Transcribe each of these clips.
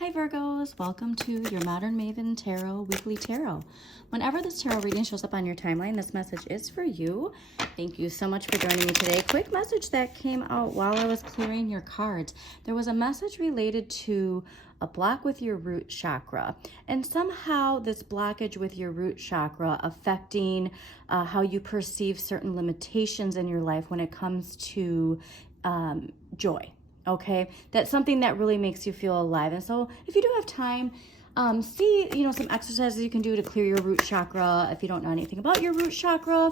Hi Virgos, welcome to your Modern Maven Tarot Weekly Tarot. Whenever this tarot reading shows up on your timeline, this message is for you. Thank you so much for joining me today. Quick message that came out while I was clearing your cards. There was a message related to a block with your root chakra, and somehow this blockage with your root chakra affecting how you perceive certain limitations in your life when it comes to joy. Okay, that's something that really makes you feel alive. And so if you do have time, see, some exercises you can do to clear your root chakra. If you don't know anything about your root chakra,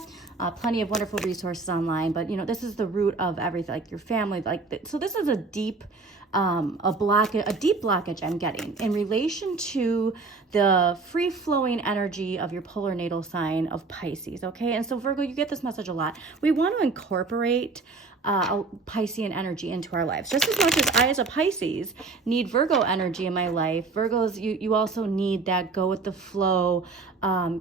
plenty of wonderful resources online. But, this is the root of everything, like your family. So this is a deep, a deep blockage I'm getting in relation to the free-flowing energy of your polar natal sign of Pisces. Okay, and so Virgo, you get this message a lot. We want to incorporate Piscean energy into our lives. Just as much as I, as a Pisces, need Virgo energy in my life, Virgos, you also need that go with the flow,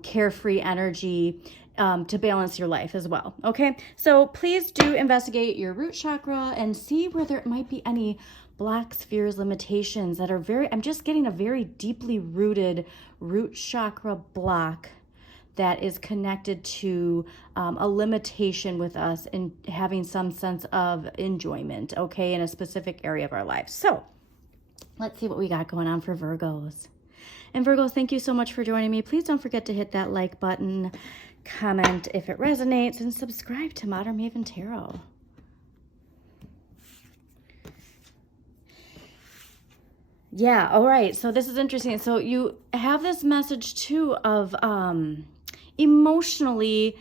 carefree energy to balance your life as well. Okay, so please do investigate your root chakra and see where there might be any blocks, fears, limitations that are I'm just getting a very deeply rooted root chakra block that is connected to a limitation with us in having some sense of enjoyment, okay, in a specific area of our lives. So let's see what we got going on for Virgos. And Virgos, thank you so much for joining me. Please don't forget to hit that like button, comment if it resonates, and subscribe to Modern Maven Tarot. Yeah, all right, so this is interesting. So you have this message too of emotionally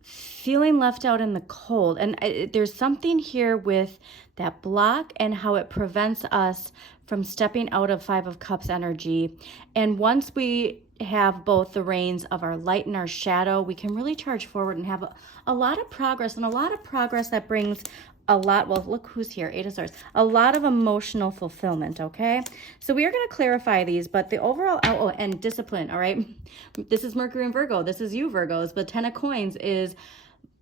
feeling left out in the cold. And there's something here with that block and how it prevents us from stepping out of Five of Cups energy. And once we have both the reins of our light and our shadow, we can really charge forward and have a lot of progress, and a lot of progress that brings a lot, well, look who's here, Eight of Swords, a lot of emotional fulfillment, okay? So we are going to clarify these, but the overall, and discipline, all right? This is Mercury and Virgo. This is you, Virgos. But Ten of Coins is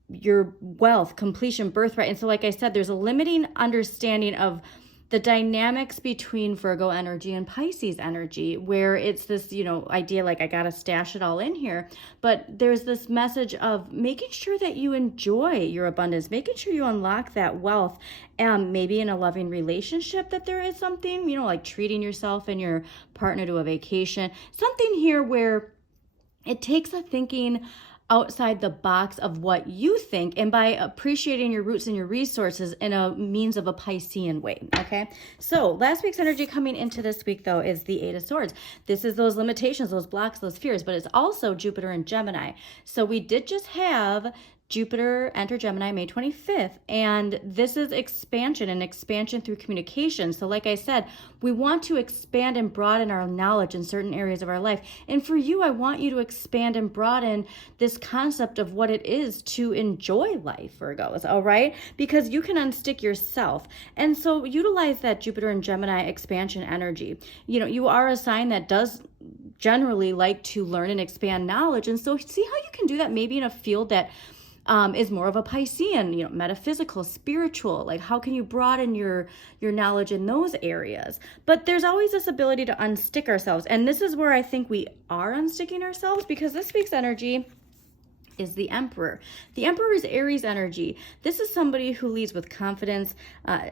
your wealth, completion, birthright. And so, like I said, there's a limiting understanding of the dynamics between Virgo energy and Pisces energy, where it's this, idea like I got to stash it all in here. But there's this message of making sure that you enjoy your abundance, making sure you unlock that wealth, maybe in a loving relationship that there is something, like treating yourself and your partner to a vacation, something here where it takes a thinking outside the box of what you think, and by appreciating your roots and your resources in a means of a Piscean way, okay? So last week's energy coming into this week, though, is the Eight of Swords. This is those limitations, those blocks, those fears, but it's also Jupiter and Gemini. So we did just have Jupiter enter Gemini May 25th, and this is expansion through communication. So like I said, we want to expand and broaden our knowledge in certain areas of our life. And for you, I want you to expand and broaden this concept of what it is to enjoy life, Virgos, all right? Because you can unstick yourself. And so utilize that Jupiter and Gemini expansion energy. You are a sign that does generally like to learn and expand knowledge. And so see how you can do that maybe in a field that is more of a Piscean, metaphysical, spiritual. Like, how can you broaden your knowledge in those areas? But there's always this ability to unstick ourselves. And this is where I think we are unsticking ourselves, because this week's energy is the Emperor. The Emperor is Aries energy. This is somebody who leads with confidence,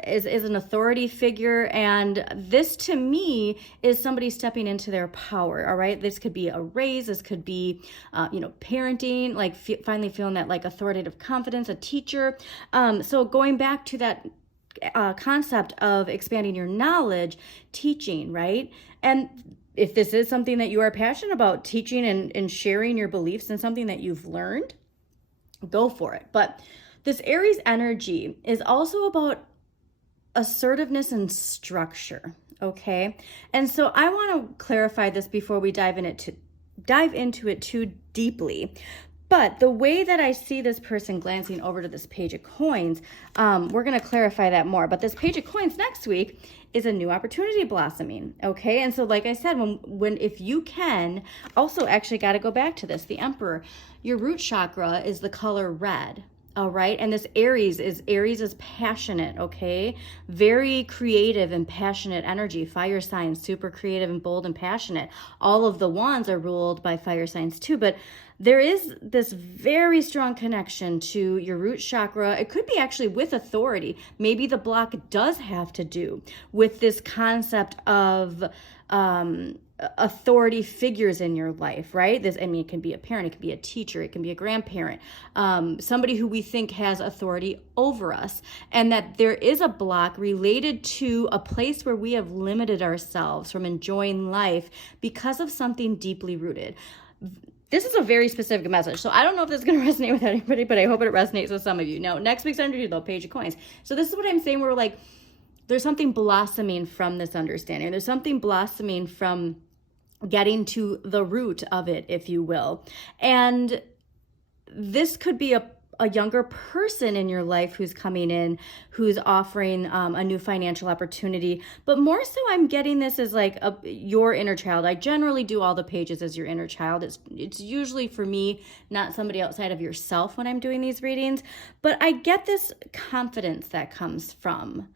is an authority figure, and this to me is somebody stepping into their power, all right? This could be a raise, this could be, parenting, like finally feeling that like authoritative confidence, a teacher. So going back to that concept of expanding your knowledge, teaching, right? And if this is something that you are passionate about, teaching and sharing your beliefs and something that you've learned, go for it. But this Aries energy is also about assertiveness and structure, okay? And so I want to clarify this before we dive into it too deeply. But the way that I see this person glancing over to this Page of Coins, we're going to clarify that more. But this Page of Coins next week is a new opportunity blossoming, okay? And so like I said, if you can, also actually got to go back to this, the Emperor, your root chakra is the color red, All right. And this Aries is passionate. Okay. Very creative and passionate energy. Fire signs, super creative and bold and passionate. All of the wands are ruled by fire signs too, but there is this very strong connection to your root chakra. It could be actually with authority. Maybe the block does have to do with this concept of authority figures in your life, right? It can be a parent, it can be a teacher, it can be a grandparent, somebody who we think has authority over us, and that there is a block related to a place where we have limited ourselves from enjoying life because of something deeply rooted. This is a very specific message, so I don't know if this is going to resonate with anybody, but I hope it resonates with some of you. Now, next week's energy, though, Page of Coins. So this is what I'm saying. We're like, there's something blossoming from this understanding. There's something blossoming from getting to the root of it, if you will. And this could be a younger person in your life who's coming in, who's offering a new financial opportunity. But more so, I'm getting this as like your inner child. I generally do all the pages as your inner child. It's usually for me, not somebody outside of yourself when I'm doing these readings. But I get this confidence that comes from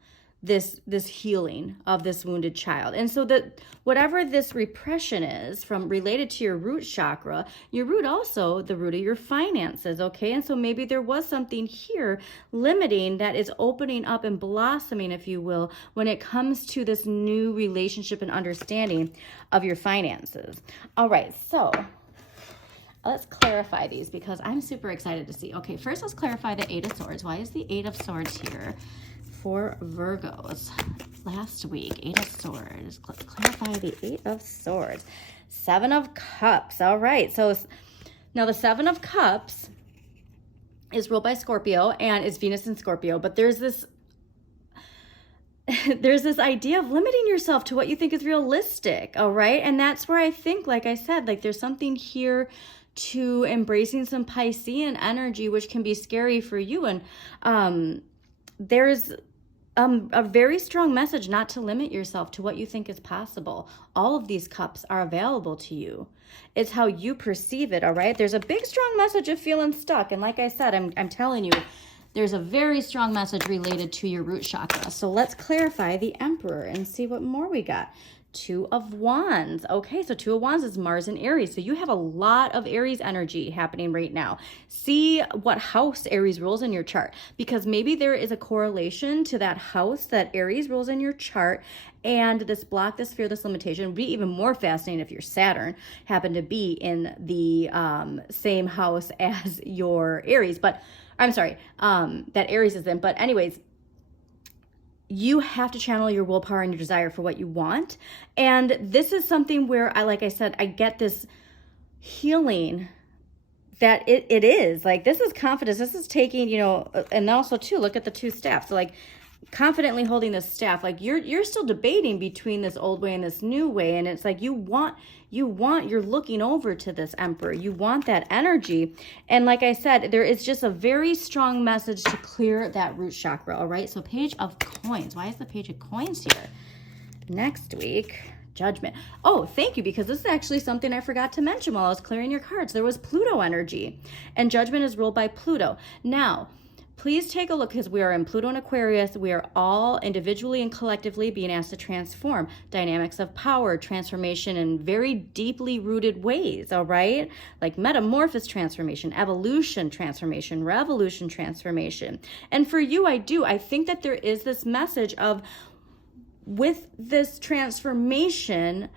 this healing of this wounded child. And so that whatever this repression is from related to your root chakra, your root also the root of your finances, okay? And so maybe there was something here limiting that is opening up and blossoming, if you will, when it comes to this new relationship and understanding of your finances. All right, so let's clarify these because I'm super excited to see. Okay, first let's clarify the Eight of Swords. Why is the Eight of Swords here for Virgos last week? Eight of Swords. Let's clarify the Eight of Swords. Seven of Cups. All right. So now the Seven of Cups is ruled by Scorpio and is Venus in Scorpio. But there's this idea of limiting yourself to what you think is realistic. All right. And that's where I think, like I said, like there's something here to embracing some Piscean energy, which can be scary for you. And there's a very strong message not to limit yourself to what you think is possible. All of these cups are available to you. It's how you perceive it, all right? There's a big, strong message of feeling stuck. And like I said, I'm telling you, there's a very strong message related to your root chakra. So let's clarify the Emperor and see what more we got. Two of Wands. Okay, so Two of Wands is Mars and Aries. So you have a lot of Aries energy happening right now. See what house Aries rules in your chart, because maybe there is a correlation to that house that Aries rules in your chart, and this block, this fear, this limitation would be even more fascinating if your Saturn happened to be in the same house as your Aries. But I'm sorry, that Aries is in. But anyways, you have to channel your willpower and your desire for what you want. And this is something where like I said, I get this healing that it is like, this is confidence. This is taking, and also too, look at the two staffs. So like confidently holding this staff, like you're still debating between this old way and this new way. And it's like, you're looking over to this Emperor. You want that energy. And like I said, there is just a very strong message to clear that root chakra. All right. So Page of Coins. Why is the Page of Coins here? Next week, Judgment. Oh, thank you. Because this is actually something I forgot to mention while I was clearing your cards. There was Pluto energy, and Judgment is ruled by Pluto. Now, please take a look, because we are in Pluto and Aquarius. We are all individually and collectively being asked to transform. Dynamics of power, transformation in very deeply rooted ways, all right? Like metamorphosis transformation, evolution transformation, revolution transformation. And for you, I think that there is this message of, with this transformation,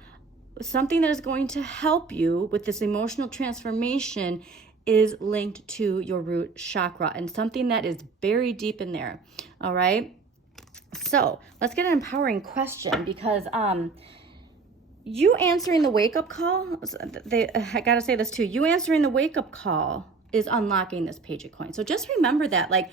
something that is going to help you with this emotional transformation is linked to your root chakra, and something that is buried deep in there. All right. So let's get an empowering question, because you answering the wake-up call, I gotta say this too, you answering the wake-up call is unlocking this Page of Coins. So just remember that, like,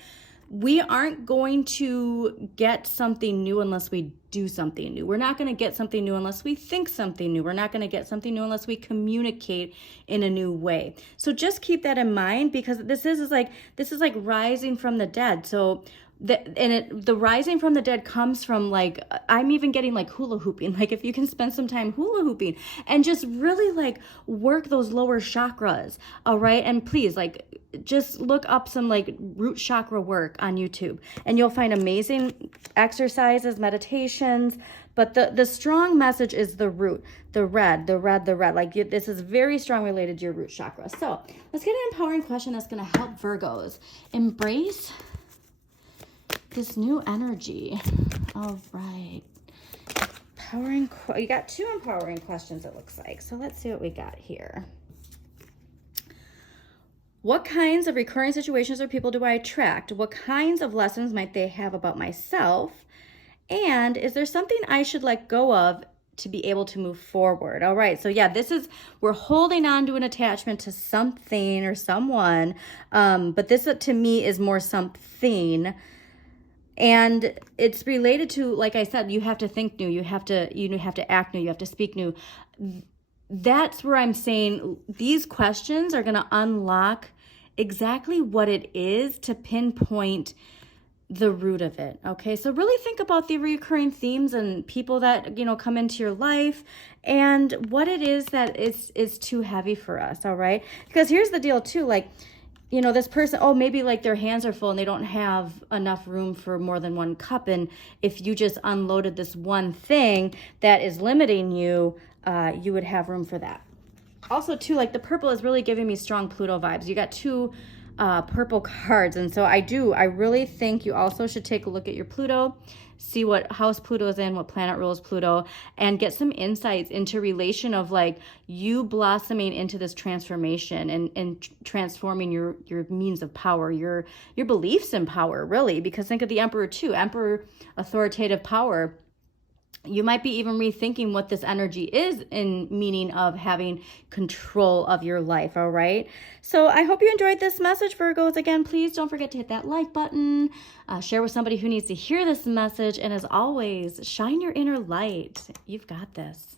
we aren't going to get something new unless we do something new. We're not going to get something new unless we think something new. We're not going to get something new unless we communicate in a new way. So just keep that in mind, because this is like rising from the dead. So the rising from the dead comes from, like, I'm even getting like hula hooping. Like, if you can spend some time hula hooping and just really like work those lower chakras, all right? And please, like, just look up some like root chakra work on YouTube, and you'll find amazing exercises, meditations. But the strong message is the root, the red. Like, this is very strong related to your root chakra. So let's get an empowering question that's going to help Virgos embrace this new energy. All right. You got 2 empowering questions, it looks like. So let's see what we got here. What kinds of recurring situations or people do I attract? What kinds of lessons might they have about myself? And is there something I should let go of to be able to move forward? All right. So yeah, we're holding on to an attachment to something or someone. But this to me is more something. And it's related to, like I said, you have to think new, you have to act new, you have to speak new. That's where I'm saying these questions are going to unlock exactly what it is to pinpoint the root of it. Okay. So really think about the recurring themes and people that, come into your life, and what it is that is too heavy for us. All right. Because here's the deal too. Like, this person, maybe like their hands are full and they don't have enough room for more than 1 cup. And if you just unloaded this one thing that is limiting you, you would have room for that. Also too, like the purple is really giving me strong Pluto vibes. You got 2 purple cards. And so I really think you also should take a look at your Pluto, see what house Pluto is in, what planet rules Pluto, and get some insights into relation of like you blossoming into this transformation and transforming your means of power, your beliefs in power, really. Because think of the Emperor too, Emperor, authoritative power. You might be even rethinking what this energy is in meaning of having control of your life, all right? So I hope you enjoyed this message, Virgos. Again, please don't forget to hit that like button, share with somebody who needs to hear this message, and as always, shine your inner light. You've got this.